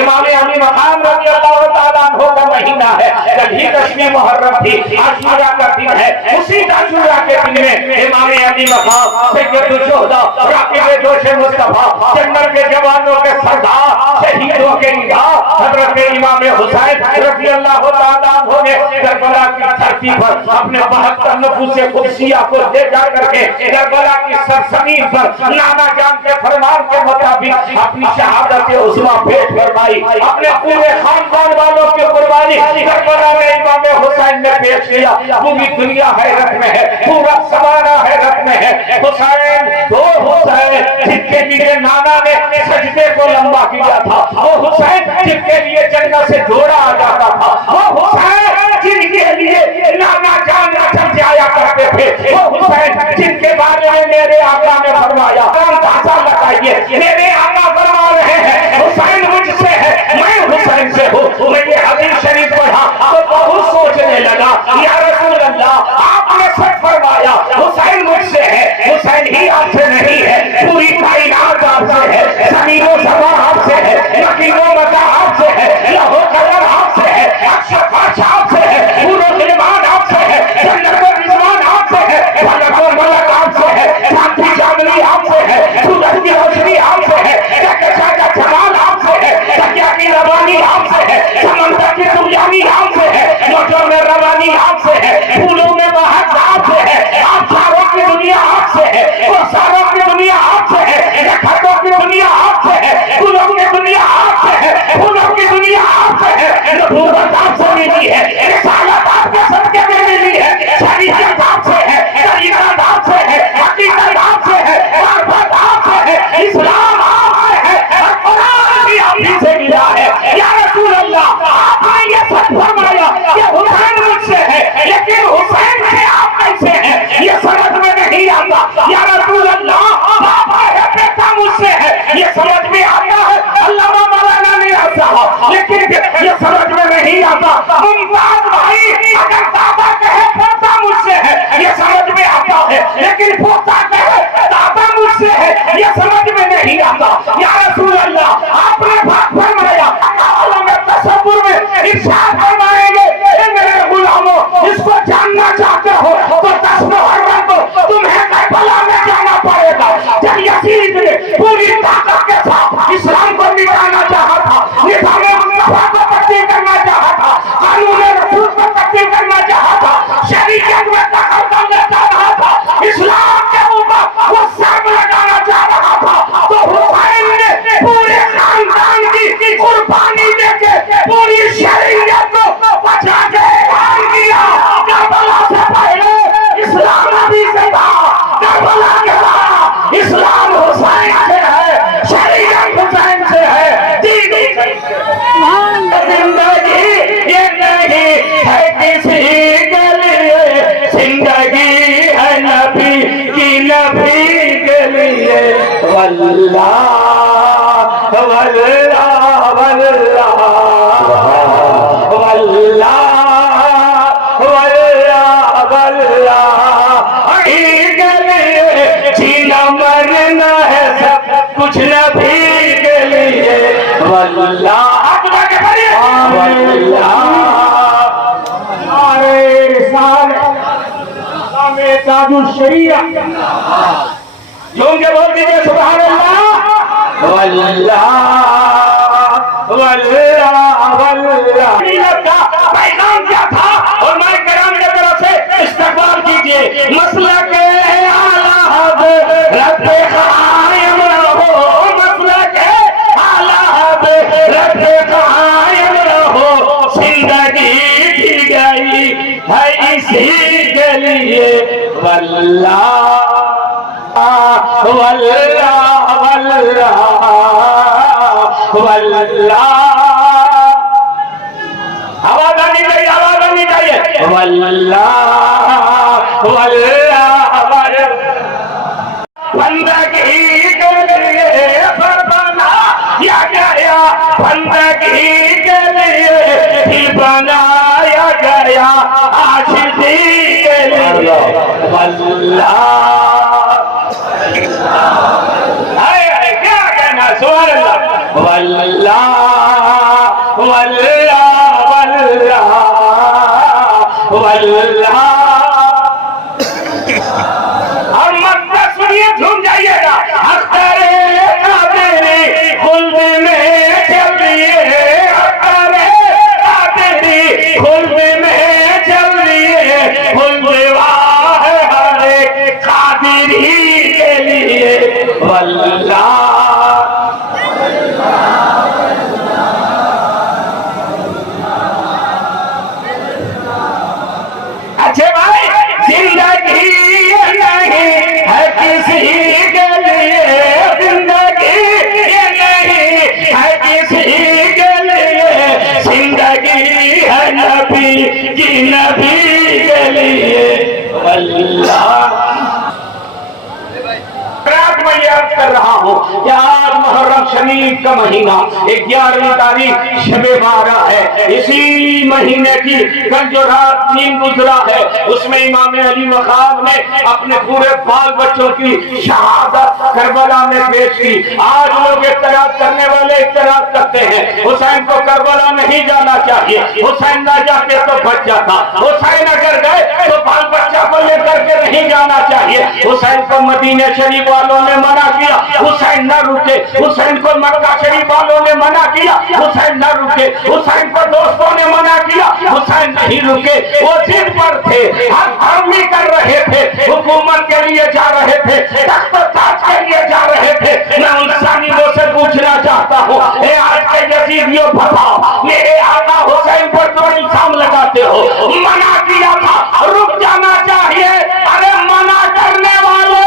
امام علی مقام رضی اللہ تعالیٰ عنہ کا مہینہ ہے، کل ہی 10ویں محرم تھی، عاشورہ کا دن ہے، اسی عاشورہ کے دن میں امام علی مقام سید الشہداء راکب جوش مصطفیٰ جنگل کے جوانوں کے سردار شہیدوں کے نگاہ حضرت امام حسین رضی اللہ تعالیٰ عنہ نے کربلا کی دھرتی پر اپنے 72 نفوس قدسیہ کو لے جا کر کے کربلا کی سرزمین پر نانا جان کے فرمان کے مطابق اپنی شہادت عظمیٰ پیش فرمائی، اپنے پورے خاندان والوں کی قربانی کربلا میں امام حسین نے پیش کیا۔ پوری دنیا حیرت میں ہے، پورا زمانہ حیرت میں ہے۔ حسین وہ حسین جن کے لیے نانا نے سجدے کو لمبا کیا تھا، وہ حسین جن کے لیے جنت سے جوڑا آ جاتا تھا، وہ حسین جن کے لیے نانا جان رچن جایا کرتے تھے، وہ حسین جن کے بارے میں میرے آقا نے فرمایا، اندازہ لگائیے میرے آقا فرما رہے ہیں حسین مجھ سے ہے، میں حسین سے ہوں۔ میں یہ حدیث شریف پڑھا تو بہت سوچنے لگا، یا رسول اللہ آپ نے سچ فرمایا، حسین مجھ سے ہے، حسین ہی آپ سے نہیں ہے، پوری کائنات آپ سے ہے، زمین و زمان آپ سے ہے، یقین و مدہ آپ سے ہے، لہو قدر آپ سے ہے، اکشر فرش آپ سے ہے، پورو ظلمان آپ سے ہے، جنت و رضوان آپ سے ہے، فلک و ملک آپ سے ہے، چاندی چاندنی آپ سے ہے، سورج کی روشنی آپ سے ہے، کہکشاں کا جمال آپ سے ہے، دریا کی روانی آپ سے ہے، سمندر کی سریانی آپ سے ہے، موجوں میں روانی آپ سے ہے، پھولوں میں بہت آپ سے ہے، آپ ساروں کی دنیا آپ سے ہے، وہ ساروں کی دنیا آپ سے ہے، رکھتوں کی دنیا آپ سے ہے، پھولوں کی دنیا آپ سے ہے، پھولوں کی دنیا آپ سے ہے، نبوت آپ سے ملی ہے، رسالت آپ کے صدقے میں ملی ہے، شریعت آپ سے ہے، طریقت آپ سے ہے، حقیقت آپ سے ہے، معرفت آپ سے ہے، اسلام آپ سے ہے، اور قرآن بھی آپ ہی سے ملا ہے۔ یا رسول اللہ آپ نے یہ سچ فرمایا کہ حسین مجھ سے ہے، لیکن حسین سے آپ کیسے ہیں یہ سمجھ میں نہیں آتا۔ یا رسول اللہ باپ ہے بیٹا مجھ سے ہے، یہ سمجھ میں آتا ہے علامہ مولانا نیاز صاحب، لیکن یہ سمجھ میں نہیں آتا ممتاز بھائی اگر دادا کہے پوتا مجھ سے ہے یہ سمجھ میں آتا ہے، لیکن پوتا کہے دادا مجھ سے ہے یہ سمجھ میں نہیں آتا۔ یا رسول اللہ آپ نے بات فرمایا، عالم تصور میں ارشاد فرمائیں گے اے میرے غلاموں اس کو جاننا چاہتے ہو تو 10 محرم کو تمہیں کربلا میں جانا پڑے گا۔ جب یزید نے پوری طاقت کے ساتھ اسلام کو مٹانا چاہا تھا، نظام مصطفیٰ کو تبدیل کرنا چاہا تھا، قانون رسول کو تبدیل کرنا چاہا تھا، شریعت میں دخل کرنا چاہ رہا تھا، اسلام کے اوپر وہ سب لگانا چاہ رہا تھا، تو حسین نے پورے خاندان کی قربانی دے کے پوری شریعت کو بچا کے اعلان کیا۔ کربلا سے پہلے اسلام نبی سے تھا، کربلا کے بعد اسلام حسین سے ہے، شریعت حسین سے ہے، دین زندگی یہ نہیں ہے کسی کے لیے، زندگی ہے نبی کی نبی کے لیے۔ واللہ واللہ واللہ واللہ واللہ واللہ کے لیے جینا مرنا ہے سب کچھ نبی کے لیے۔ واللہ واللہ ہمارے رسالت میں تاج الشریعہ یوں کہ بول دیجئے سبحان اللہ۔ واللہ واللہ واللہ کا پیغام کیا تھا؟ علماء کرام کی طرف سے استقبال کیجئے۔ مسلک اعلیٰ حضرت قائم رہو، مسلک اعلیٰ حضرت قائم رہو، زندگی کی گئی ہے اسی کے لیے۔ واللہ واللہ واللہ واللہ آواز آنی چاہیے، آواز آنی چاہیے۔ واللہ واللہ بندگی کے لیے بنایا گیا، بندگی کے لیے ہی بنایا گیا، عاشقی کے لیے۔ واللہ کیا کہنا سبحان اللہ۔ واللہ किसी के लिए जिंदगी है नबी की, नबी के लिए अल्लाह। मैं याद कर रहा हूँ कि आज मुहर्रम शरीफ का महीना 11वीं तारीख शबे बारह है। इसी महीने की कल जो रात 3 गुजरा है उसमें इमाम अली मकाम ने अपने पूरे बाल बच्चों की शहादत करबला में पेश की। आज लोग इत्तराज करने वाले इत्तराज करते हैं हुसैन को करबला नहीं जाना चाहिए, हुसैन ना जाते तो बच जाता, हुसैन अगर गए तो बाल बच्चा को लेकर के नहीं जाना चाहिए। हुसैन को मदीने शरीफ वालों ने मना किया, हुसैन न रुके। हुसैन को मक्का शरीफ वालों ने मना किया, हुसैन न रुके। हुसैन को दोस्तों ने मना किया, हुसैन नहीं रुके। वो जिद पर थे, हक आर्मी कर रहे थे, हुकूमत के लिए जा रहे थे, तख्त ताज के लिए जा रहे थे। मैं उन सानियों से पूछना चाहता हूँ, आज के यजीदियों बताओ, मेरे आका हुसैन पर तो इल्जाम लगाते हो, मना किया था रुक जाना चाहिए। अरे मना करने वाले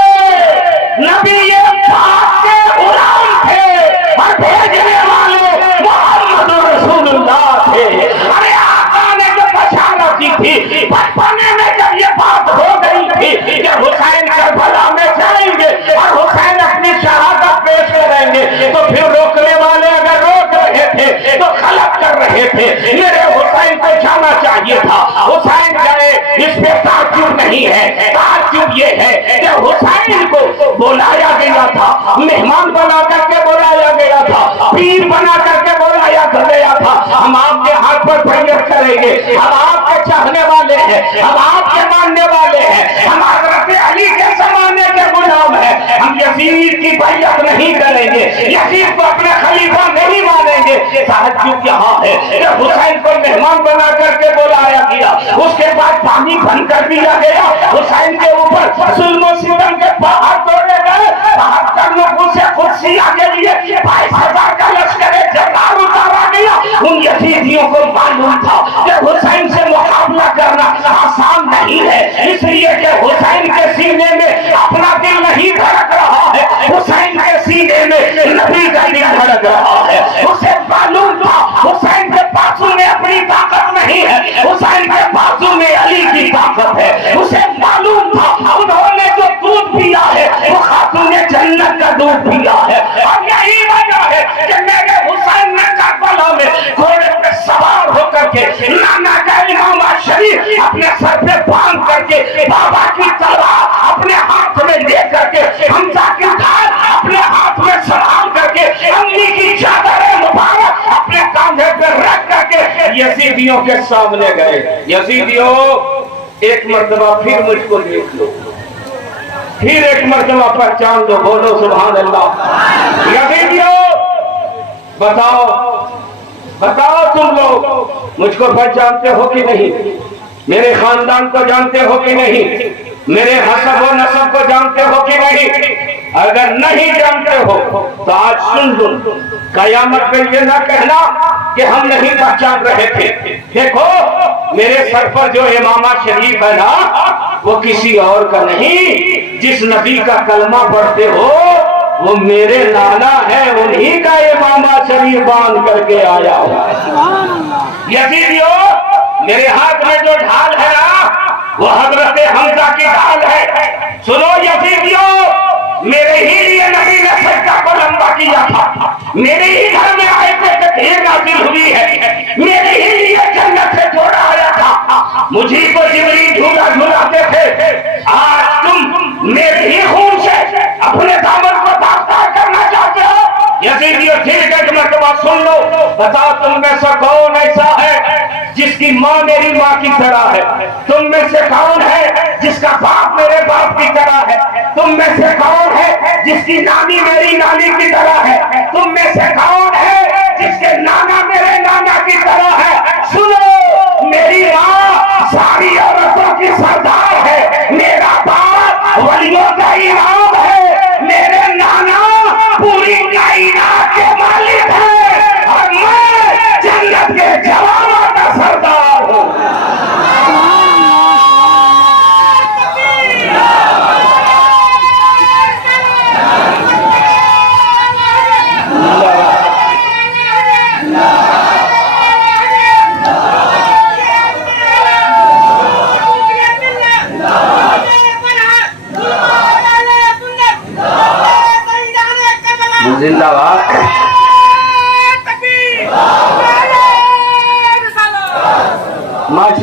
नबी ये पाक के गुलाम थे और भेजने वाले मोहम्मद रसूलुल्लाह थे। अरे आका ने जो बशारत की थी बचपने में, जब ये बात हो गई थी कि हुसैन करबला में जाएंगे और हुसैन अपनी शहादत पेश करेंगे, तो फिर रोकने वाले अगर रोक रहे थे तो गलत कर रहे थे। मेरे हुसैन को जाना चाहिए था, हुसैन गए, इस पे ताज्जुब नहीं है। ताज्जुब ये है कि हुसैन को बुलाया गया था, मेहमान बना करके बुलाया गया था, पीर बना करके बुलाया गया था। हम आपके हाथ पर बैठक करेंगे, हम आपके चाहने वाले हैं, हम आपके मानने वाले हैं, हम हज़रत अली के ज़माने के गुलाम हैं। हम यजीद की बैठक नहीं करेंगे, यजीद को अपने खलीफा नहीं मानेंगे। ताज्जुब यहाँ है कि हुसैन को मेहमान बना करके बुलाया गया, उसके बाद पानी बंद कर दिया गया, हुसैन के ऊपर जुल्म और सितम के पहाड़ तोड़े गए। 72 लोगों से कुर्सी आगे लिए 22,000 का लश्कर जरदार उतारा गया। उन यजीदियों को मालूम था कि हुसैन से मुकाबला करना आसान नहीं है, इसलिए कि हुसैन के सीने में अपना दिल नहीं धड़क रहा है, हुसैन के सीने में नबी का दिल धड़क रहा है। उसे मालूम था हुसैन के बाजू में अपनी ताकत नहीं है, हुसैन के बाजू में अली की ताकत है। उसे मालूम था उन्होंने जो दूध पिया है वो खातूने जन्नत का दूध पिया है। और यही वजह है कि मेरे हुसैन ने करबला में घोड़े पे सवार होकर के नाना का इमामा शरीफ अपने सर पे बांध करके, बाबा की तलवार अपने हाथ में लेकर के, हमजा की ढाल अपने हाथ में संभाल करके, अम्मी की चादर मुबारक अपने कांधे पे रख करके यजीदियों के सामने गए। यजीदियों एक मर्तबा फिर मुझको देख लो, फिर एक मर्तबा पहचान लो, बोलो सुभान अल्लाह। यजीदियों बताओ बताओ, तुम लोग मुझको पहचानते हो कि नहीं? मेरे खानदान को जानते हो कि नहीं? मेरे हसब व नसब को जानते हो कि नहीं? अगर नहीं जानते हो तो आज सुन लो, कयामत में ये ना कहना कि हम नहीं पहचान रहे थे। देखो मेरे सर पर जो इमामा शरीफ है ना, वो किसी और का नहीं, जिस नबी का कलमा पढ़ते हो वो मेरे नाना है, उन्हीं का इमामा शरीफ बांध करके आया हुआ है। यजीदियों मेरे हाथ में जो ढाल है ना, वो हजरत हमजा की ढाल है। सुनो यजीदियों, मेरे ही लिए नबी ने सजदा को लंबा किया था, मेरे ही घर में आए थे ढेर नाज़िल हुई है, मेरे ही लिए जन्नत से जोड़ा आया था, मुझी को जिब्रील झूला झूलाते थे। आज तुम मेरे ही खून से अपने दामन को दागदार करना चाहते हो। यजीदियों ठीक है, मर्तबा सुन लो, बताओ तुम में से कौन ऐसा है जिसकी माँ मेरी माँ की तरह है? तुम में से कौन है जिसका बाप मेरे बाप की तरह है? तुम में से कौन है जिसकी नानी मेरी नानी की तरह है? तुम में से कौन है जिसके नाना मेरे नाना की तरह है? सुनो, मेरी माँ सारी औरतों की सरदार है, मेरा बाप वलियों का इमाम है, मेरे नाना पूरी कायनात के मालिक है और मैं जन्नत के जवानों का सरदार हूँ।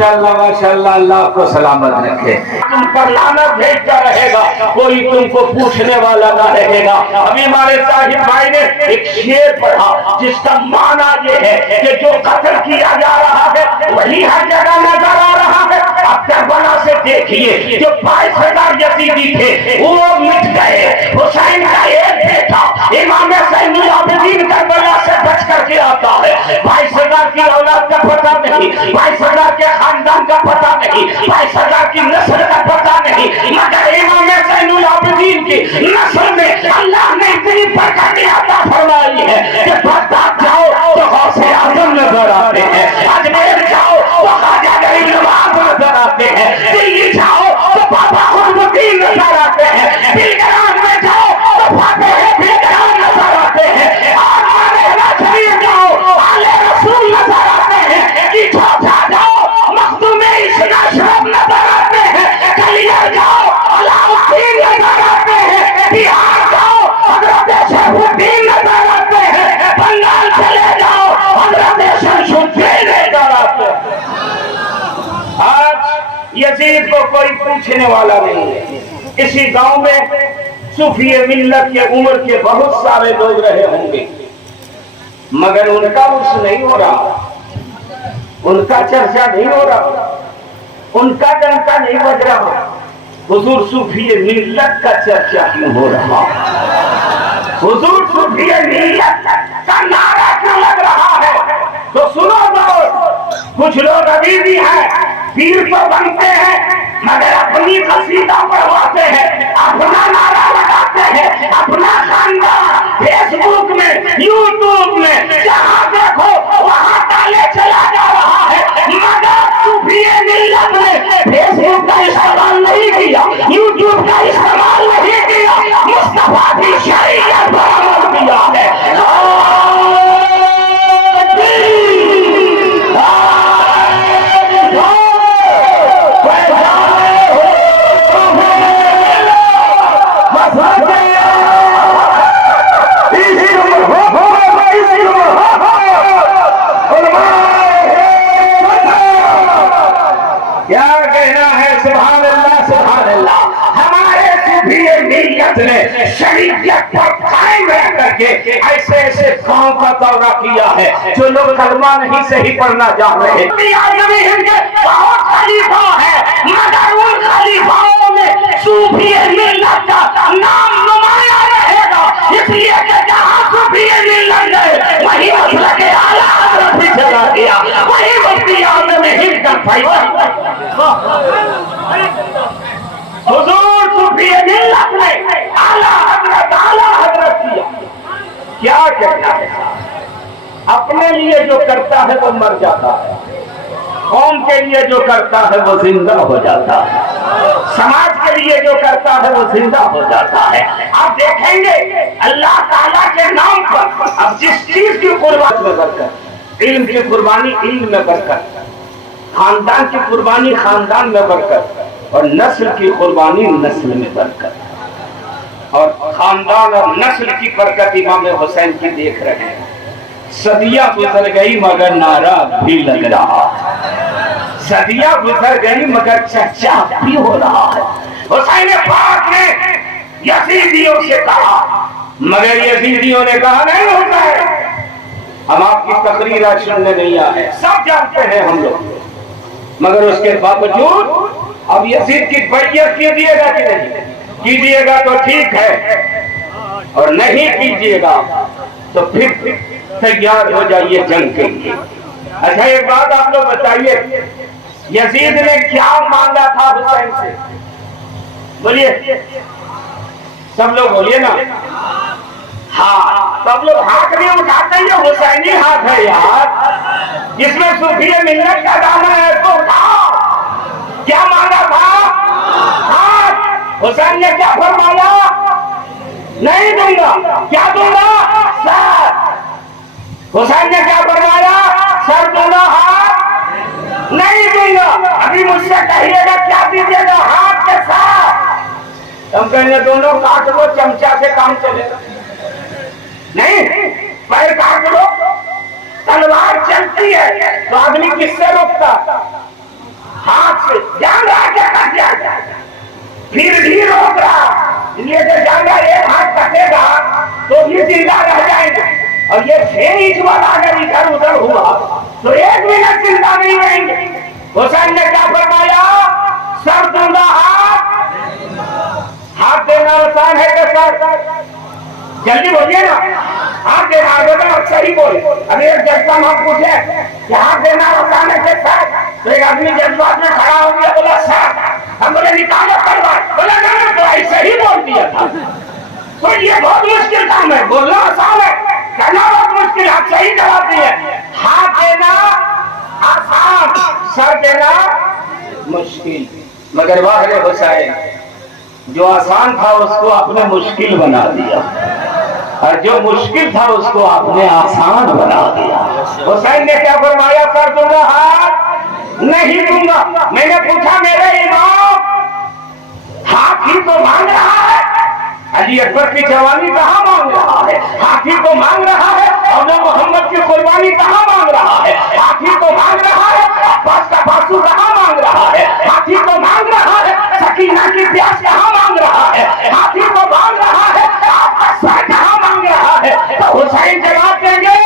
माशाअल्लाह, अल्लाह आपको सलामत रखे। तुम पर लानत भेजता रहेगा, कोई तुमको पूछने वाला ना रहेगा। अभी हमारे साहिब भाई ने एक शेर पढ़ा जिसका माना ये है कि जो कत्ल किया जा रहा है वही हर जगह नजर आ रहा है। अब करबला से देखिए, जो 22,000 यजीदी थे वो मिट गए। हुसैन का एक बेटा इमाम ज़ैनुल आबिदीन करबला से बच करके आता है। 22,000 की औलाद का पता नहीं, 22,000 के खानदान का पता नहीं, 22,000 की नस्ल का पता नहीं, मगर इमाम ज़ैनुल आबिदीन की नस्ल में अल्लाह ने इतनी बरकत अता फरमाई है कि बगदाद जाओ तो गौसे आज़म नजर आते हैं, अजमेर जाओ तो ख्वाजा गरीब नवाज नजर आते हैं, दिल्ली जाओ तो बाबा खुदुद्दीन नजर आते हैं, बिलग्राम में जाओ तो फातेह बिलग्राम नजर आते हैं, और मारेला शरीफ जाओ आले रसूल नजर आते हैं, कि छोटा जाओ मखदूम इस्लाम अशरफ नजर आते हैं, कलियर जाओ अलाउद्दीन नजर आते हैं, बिहार जाओ हजरत शरीफुद्दीन नजर आते हैं, बंगाल चले जाओ हजरत शमसुद्दीन नजर आते हैं। आज यजीद को कोई पूछने वाला नहीं है। इसी गांव में सूफी मिल्लत के उम्र के बहुत सारे लोग रहे होंगे, मगर उनका उर्स नहीं हो रहा, उनका चर्चा नहीं हो रहा, उनका डंका नहीं बज रहा। हुजूर सूफी मिल्लत का चर्चा क्यों हो रहा? हुजूर सूफी मिल्लत का नारा क्यों लग रहा है? तो सुनो दोस्त, कुछ लोग अभी भी हैं, पीर तो बनते हैं मगर अपनी कसीदा पढ़वाते हैं, अपना नारा लगाते हैं, अपना खानदान फेसबुक में यूट्यूब में जहाँ देखो वहाँ डाले चला जा रहा है, मगर सूफी मिल्लत ने फेसबुक का इस्तेमाल नहीं किया, यूट्यूब का इस्तेमाल नहीं किया, मुस्तफा की शरीयत पर अमल किया है। क्या कहना है? सुभान अल्लाह, सुभान अल्लाह। हमारे सूफी मिल्लत ने शरीयत पर कायम रह करके ऐसे ऐसे गांव का दौरा किया है जो लोग कलमा नहीं सही पढ़ना चाह रहे। बहुत खलीफा है मगर उन खलीफाओं में सूफी मिल्लत का नाम नुमाया रहेगा, इसलिए कि जहाँ सूफी मिल्लत है वही मसला के आला हज़रत भी चला गया, वही मुफ्ती आज़म हिंद का फैसला। हुजूर सूफी मिल्लत ने आला हज़रत किया। क्या कहना है? अपने लिए जो करता है वो मर जाता है, कौम के लिए जो करता है वो जिंदा हो जाता है, समाज के लिए जो करता है वो जिंदा हो जाता है। आप देखेंगे अल्लाह ताला के नाम पर अब जिस चीज की कुर्बानी में बरकत, इल्म की कुर्बानी इल्म में बरकत, खानदान की कुर्बानी खानदान में बरकत, और नस्ल की कुर्बानी नस्ल में बरकत, और खानदान और नस्ल की बरकत इमाम हुसैन की देख रहे हैं। सदियां गुजर गई मगर नारा भी लग रहा है, सदियां गुजर गई मगर चर्चा भी हो रहा है। हुसैन पाक ने यजीदियों से कहा, मगर यजीदियों ने कहा नहीं होता है, हम आपकी तकरीर आज सुनने नहीं आए, सब जानते हैं हम लोग, मगर उसके बावजूद अब यजीद की बैयत कीजिएगा कि नहीं? कीजिएगा तो ठीक है, और नहीं कीजिएगा तो फिर तैयार हो जाइए जंग के लिए। अच्छा एक बात आप लोग बताइए, यजीद ने क्या मांगा था हुसैन से? बोलिए, सब लोग बोलिए ना। हाँ, सब लोग हाथ नहीं उठाते, ये हुसैनी हाथ है यार, जिसमें सूफी मिल्लत का दामन है, तो उठाओ। क्या मांगा था? हाथ। हुसैन ने क्या फरमाया? नहीं दूंगा। क्या दूंगा? सर। हुसैन ने क्या फरमाया? सर दूंगा, हाथ नहीं दूंगा। अभी मुझसे कहिएगा क्या दीजिएगा? हाथ के साथ। हम कहेंगे दोनों काट लो, चमचा से काम चलेगा। नहीं, पैर काट लो, तलवार चलती है तो आदमी किससे रोकता? जान आके कट जाएगा, फिर भी रोक रहा, इसलिए कि जाना एक हाथ कटेगा तो भी जिंदा रह जाएगा, और ये 6 इंच वाला अगर इधर उधर हुआ तो 1 मिनट जिंदा नहीं रहेंगे। हुसैन ने क्या फरमाया, सर दूंगा हाथ देना आसान है कि सर, जल्दी बोलिए ना, हाथ देना आसान, सही बोले। अभी एक जज्बा हम पूछे कि हाथ देना आसान है कि सर, तो एक आदमी जज्बात में खड़ा हो गया, बोला सर, हम बोले निकालो तलवार, बोला ना तो ऐसे ही बोल दिया था। तो ये बहुत मुश्किल काम है, बोलना आसान है, कहना बहुत मुश्किल। आप सही जवाब दिए, हाथ देना आसान, सर देना मुश्किल। मगर वाह रे हुसैन, जो आसान था उसको आपने मुश्किल बना दिया, और जो मुश्किल था उसको आपने आसान बना दिया। हुसैन ने क्या फरमाया, सर दूंगा हाथ नहीं दूंगा। मैंने पूछा मेरे इमाम, हाथ ही तो मांग रहा है, अली अकबर की जवानी कहाँ मांग रहा है, हाथी तो मांग रहा है, और मोहम्मद की कुर्बानी कहाँ मांग रहा है, हाथी तो मांग रहा है, अब्बास का बासु कहाँ मांग रहा है, हाथी तो मांग रहा है, सकीना की प्यास कहाँ मांग रहा है, हाथी तो मांग रहा है, आपका सर कहाँ मांग रहा है। तो हुसैन जवाब देंगे,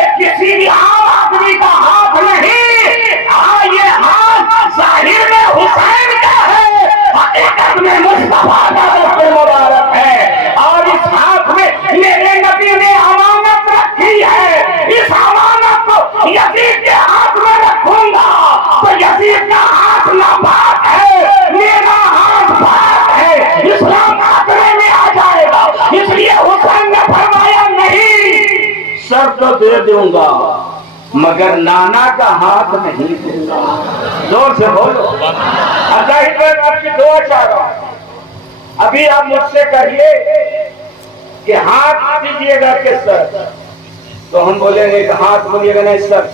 ये किसी भी आम आदमी का हाथ नहीं, हाँ ये हाथ जाहिर में हुसैन का है, हकीकत में मुस्तफा का दस्तूर मुबारक है। और इस हाथ में मेरे नबी ने अमानत रखी है, इस अमानत को यजीद के हाथ में रखूंगा तो यजीद का हाथ नापाक है, मेरा हाथ पाक है, इस्लाम खतरे में आ जाएगा। इसलिए हुसैन ने फरमाया नहीं, सर तो दे दूंगा मगर नाना का हाथ नहीं दूंगा। जोर से बोलो। अजाहिर में आपकी दुआ चाह रहा हूं, अभी आप मुझसे कहिए कि हाथ दीजिएगा के सर, तो हम बोलेंगे कि हाथ बोलिएगा नहीं सर,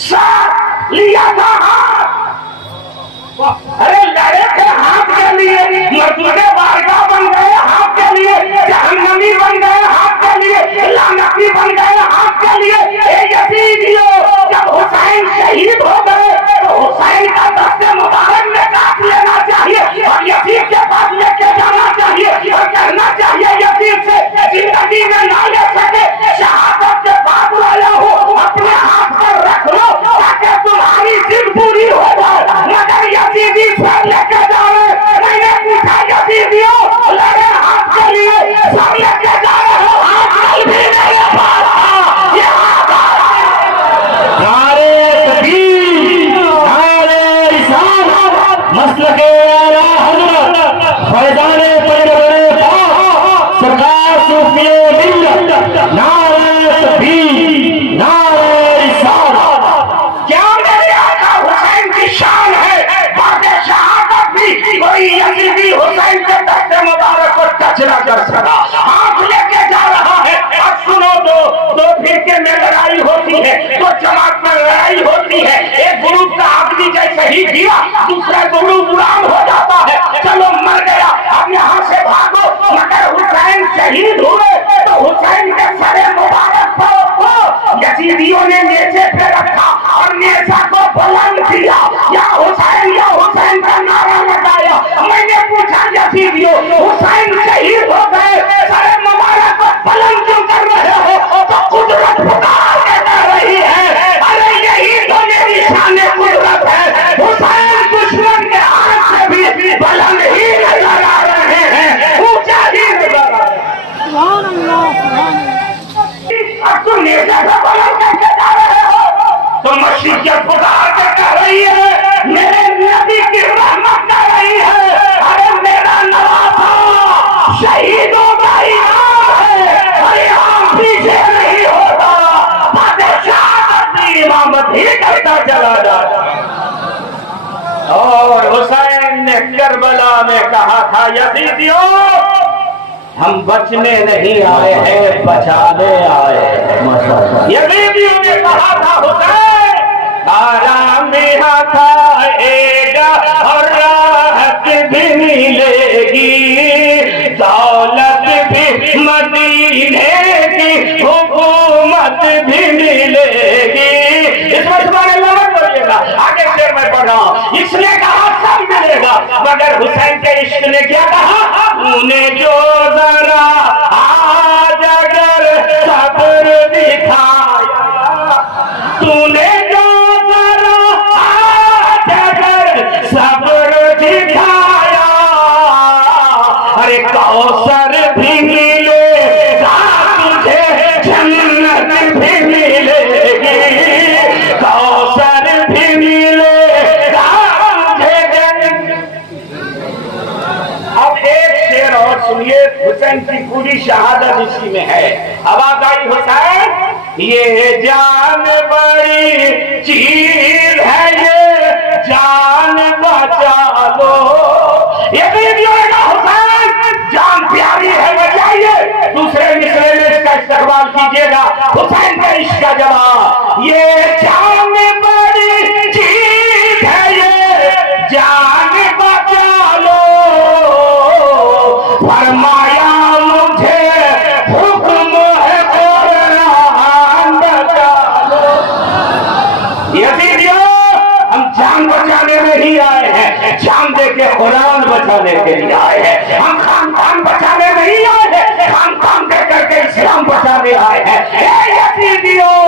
सर लिया था हाथ, अरे लड़े थे हाथ के लिए, मजदूरे बारगाह बन गए हाथ के लिए, जहन्नमी बन गए हाथ के लिए, लानती बन गए हाथ के लिए। यजीदियों, जब हुसैन शहीद हो गए तो हुसैन का दस्ते मुबारक में काट लेना चाहिए और यजीद के पास लेके जाना चाहिए और कहना चाहिए यजीद से, जिंदगी में ना ले सके शहादत के बाद लाया हो, अपने हाथ पर रख लो ताकि तुम्हारी जिद पूरी हो जाए। मगर यजीदी सर लेके जा रहे, मैंने पूछा यजीदियों लड़े हाथ के लिए, सर लेके जा रहे हो, हाथ कल भी नहीं पा रहा, ये हाथ नारे तकबीर, नारे रिसालत, मसलके आला हज़रत फैज़ाने पैगंबरे पाक सरकार सूफिए मिल्लत, नारे तकबीर, नारे रिसालत। क्या मेरे आका हुसैन की शान है, बातें शहादत भी कोई यजीदी हुसैन के दस्ते मुबारक को टच ना कर सका, हाथ लेके जा रहा है। अब सुनो, दो फिरके में लड़ाई होती है, दो जमात में लड़ाई होती है, एक ग्रुप का आदमी जैसे ही गिरा दूसरा ग्रुप गुलाम हो जाता है, चलो मर गया अब यहाँ से भागो। मगर हुसैन शहीद हुए तो हुसैन के सरे मुबारक को यजीदियों ने नीचे पे रखा और नेजा को बुलंद किया, या हुसैन का नारा लगाया। मैंने पूछा यजीदियों, हुसैन शहीद हो गए, सरे मुबारक को बुलंद क्यों कर रहे हो? तो कुदरत पुकार के कर रही है। अरे यही तो मेरी शान कुदरत है, हुसैन दुश्मन के हाथ से भी बुलंद ही नजर आ रहे हैं, ऊंचा ही नजर आ रहे हैं। सुभान अल्लाह, सुभान अल्लाह। अब तुम नेजा को बुलंद करके जा रहे हो तो मशीह पुकार के कह रही है, मेरे नबी की रहमत कर रही है। अरे मेरा नवासा शहीदों का इमाम है, अरे हम पीछे नहीं होता, बादशाह अपनी इमामत ही करता चला जाता। और हुसैन ने करबला में कहा था, यजीदियों हम बचने नहीं आए हैं, बचाने आए हैं। यजीदियों ने कहा था, हुसैन आराम यहाँ खाएगा और राहत भी मिलेगी, दौलत भी मदीने की हुकूमत भी मिलेगी। इसमें तुम्हारे लमत बोलिएगा, आगे शेर में पढ़ रहा हूं। इसने कहा دے گا، مگر حسین کے عشق نے کیا کہا؟ تو نے جو ذرا آج اگر صبر دکھایا، تو نے جو ذرا آج اگر صبر دکھایا، ارے کوثر بھی ملے گا تجھے، جنت بھی ملے گی، کوثر بھی ملے گا تجھے جنت۔ اب ایک شعر اور سنیے، حسین کی پوری شہادت اسی میں ہے۔ آواز آئی حسین، یہ جان بڑی چیز ہے، یہ جان بچا لو۔ یہ ویڈیو ہے نا حسین، جان پیاری ہے بچائیے، دوسرے مصرے میں اس کا استقبال کیجئے گا، حسین کے عشق کا جواب۔ یہ جان بڑی چیز ہے، یہ جان بچا لو، فرمایا مجھے حکم ہے قرآن بچا لو۔ یزیدیوں، ہم جان بچانے نہیں آئے ہیں، جان دے کے قرآن بچانے کے لیے آئے ہیں۔ ہم خاندان بچانے نہیں آئے ہیں، خاندان دے کر کے اسلام بچانے آئے ہیں۔ اے یزیدیوں،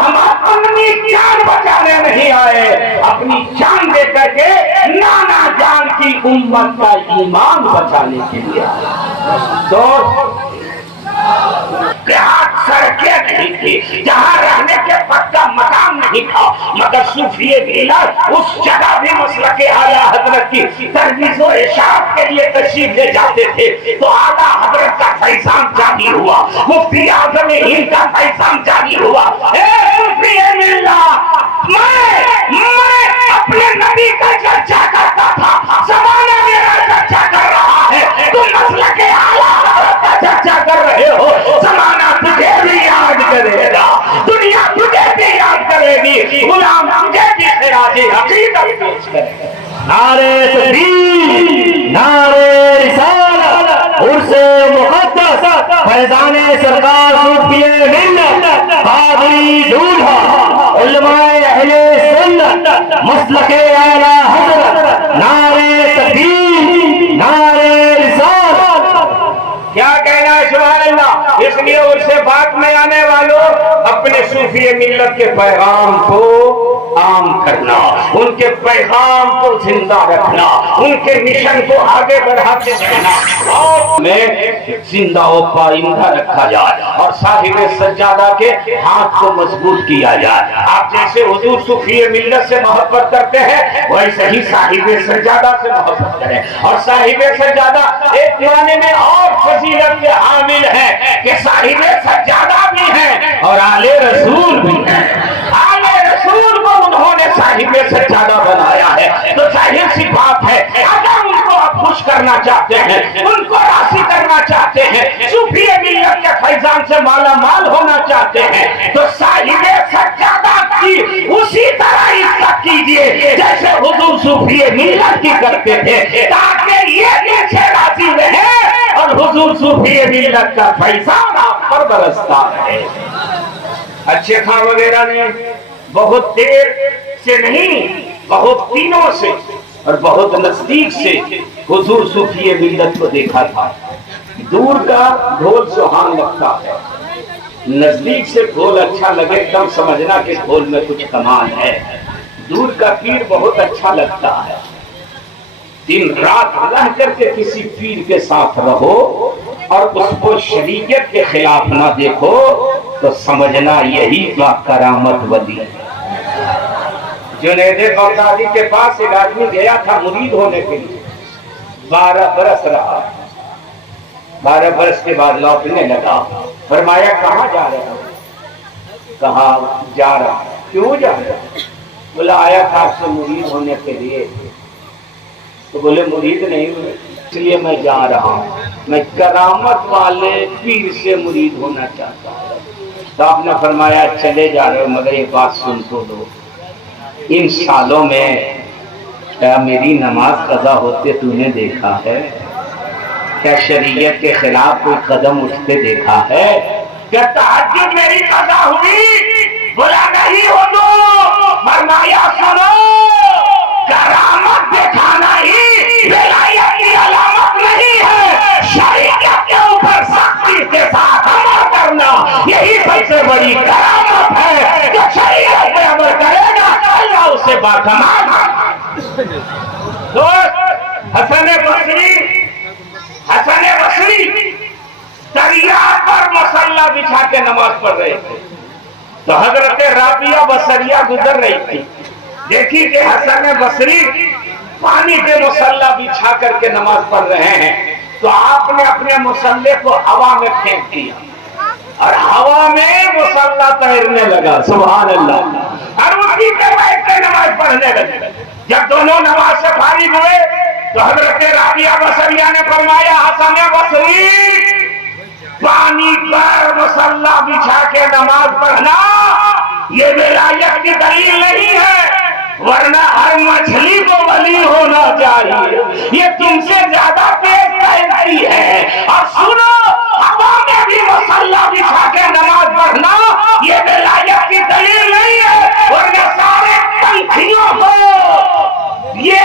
ہم اپنی جان بچانے نہیں آئے، اپنی جان دے کر کے نانا جان کی امت کا ایمان بچانے کے لیے آئے۔ دوست، دیہات سڑکیں نہیں تھی، جہاں رہنے کے پکا مکان نہیں تھا، مگر صوفی ملت اس جگہ بھی مسلک اعلیٰ حضرت کی ترویج و ارشاد کے لیے تشریف لے جاتے تھے، تو اعلیٰ حضرت کا فیضان جاری ہوا، مفتی اعظم ہند کا فیضان جاری ہوا۔ اے صوفی ملت، میں اپنے نبی کا چرچا کرتا تھا، زمانہ میرا چرچا کر رہا ہے، تم مسلک اعلیٰ حضرت کا چرچا کر رہے ہو، زمانہ تجھے بھی یاد کرے گا، دنیا تجھے بھی یاد کرے گی، غلام تجھے بھی خراج عقیدت پیش کرے گا۔ نعرے تکبیر، نعرے رسالت، عرس مقدس، فیضان سرکار صوفی ملت، قادری دولہا، علماء اہل سنت، مسلک اعلیٰ حضرت، نعرے تکبیر، نعرے رسالت۔ کیا کہنا ہے سبحان اللہ؟ اس لیے اس سے بات میں آنے والوں، اپنے صوفی ملت کے پیغام کو عام کرنا، ان کے پیغام کو زندہ رکھنا، ان کے مشن کو آگے بڑھاتے رہنا، اور میں زندہ و پائندہ رکھا جائے، اور صاحب سجادہ کے ہاتھ کو مضبوط کیا جائے۔ آپ جیسے حضور صوفی ملت سے محبت کرتے ہیں، ویسے ہی صاحب سجادہ سے محبت کریں، اور صاحب سجادہ ایک دیوانے میں اور فضیلت کے حامل ہیں کہ صاحب سجادہ بھی ہیں اور آل رسول بھی ہیں۔ آل رسول کو انہوں نے صاحب سجادہ بنایا ہے، تو ظاہر سی بات ہے اگر ان کو آپ خوش کرنا چاہتے ہیں، ان کو راضی کرنا چاہتے ہیں، صوفی ملت کے فیضان سے مالا مال ہونا چاہتے ہیں، تو صاحب سجادہ کی اسی طرح عزت کیجئے جیسے حضور صوفی ملت کی کرتے تھے، تاکہ یہ دل سے راضی رہے اور حضور صوفی ملت کا فیضان آپ پر برستا ہے۔ اچھے خان وغیرہ نے بہت دیر سے نہیں، بہت دنوں سے اور بہت نزدیک سے حضور صوفی ملت کو دیکھا تھا۔ دور کا ڈھول سہان لگتا ہے، نزدیک سے ڈھول اچھا لگے تب سمجھنا کہ ڈھول میں کچھ کمال ہے۔ دور کا پیر بہت اچھا لگتا ہے، دن رات رہ کر کے کسی پیر کے ساتھ رہو اور اس کو شریعت کے خلاف نہ دیکھو تو سمجھنا یہی کا کرامت ولی ہے۔ جنید بغدادی کے پاس ایک آدمی گیا تھا مرید ہونے کے لیے، 12 برس رہا، 12 برس کے بعد لوٹنے لگا، فرمایا کہاں جا رہے ہو؟ کہا جا رہا۔ کیوں جا رہا؟ بولا آیا تھا آپ سے مرید ہونے کے لیے۔ تو بولے مرید نہیں ہوئے، اس لیے میں جا رہا ہوں، میں کرامت والے پیر سے مرید ہونا چاہتا ہوں۔ تو آپ نے فرمایا چلے جا رہے ہو مگر یہ بات سن تو دو، ان سالوں میں کیا میری نماز قضا ہوتے تو نے دیکھا ہے؟ کیا شریعت کے خلاف کوئی قدم اٹھتے دیکھا ہے؟ کیا تہجد میری قضا ہوئی؟ بولا نہیں ہو تو فرمایا سنو، کرامت دکھانا ہی बाकमाल। दोस्त, हसन बसरी दरिया पर मसल्ला बिछा के नमाज पढ़ रहे थे, तो हजरत राबिया बसरिया गुजर रही थी। देखी कि हसन बसरी पानी पे मुसल्ला बिछा करके नमाज पढ़ रहे हैं, तो आपने अपने मुसल्ले को हवा में फेंक दिया और हवा में मुसल्ला तैरने लगा। सुभान अल्लाह। और उसी पे बैठ के नमाज पढ़ने लगे। जब दोनों नमाज से फारिग हुए तो हजरत राबिया बसरिया ने फरमाया, हसन बसरी, पानी पर मुसल्ला बिछा के नमाज पढ़ना ये विलायत की दलील नहीं है, वरना हर मछली को वली होना चाहिए। ये तुमसे ज्यादा तेज तैरती है। और सुनो, हवा में भी मुसल्ला बिछा के नमाज पढ़ना ये विलायत की दलील नहीं है, वरना सारे पंछियों को, ये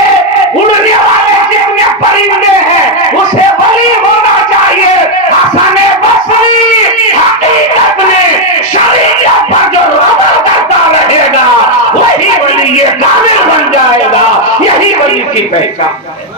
उड़ने वाले जितने परिंदे हैं, उसे वली होना चाहिए। हसन बसरी हकीकत में शरीयत पर जो अमल करता रहेगा वही वली, ये कामिल बन जाएगा। यही वली की पहचान है।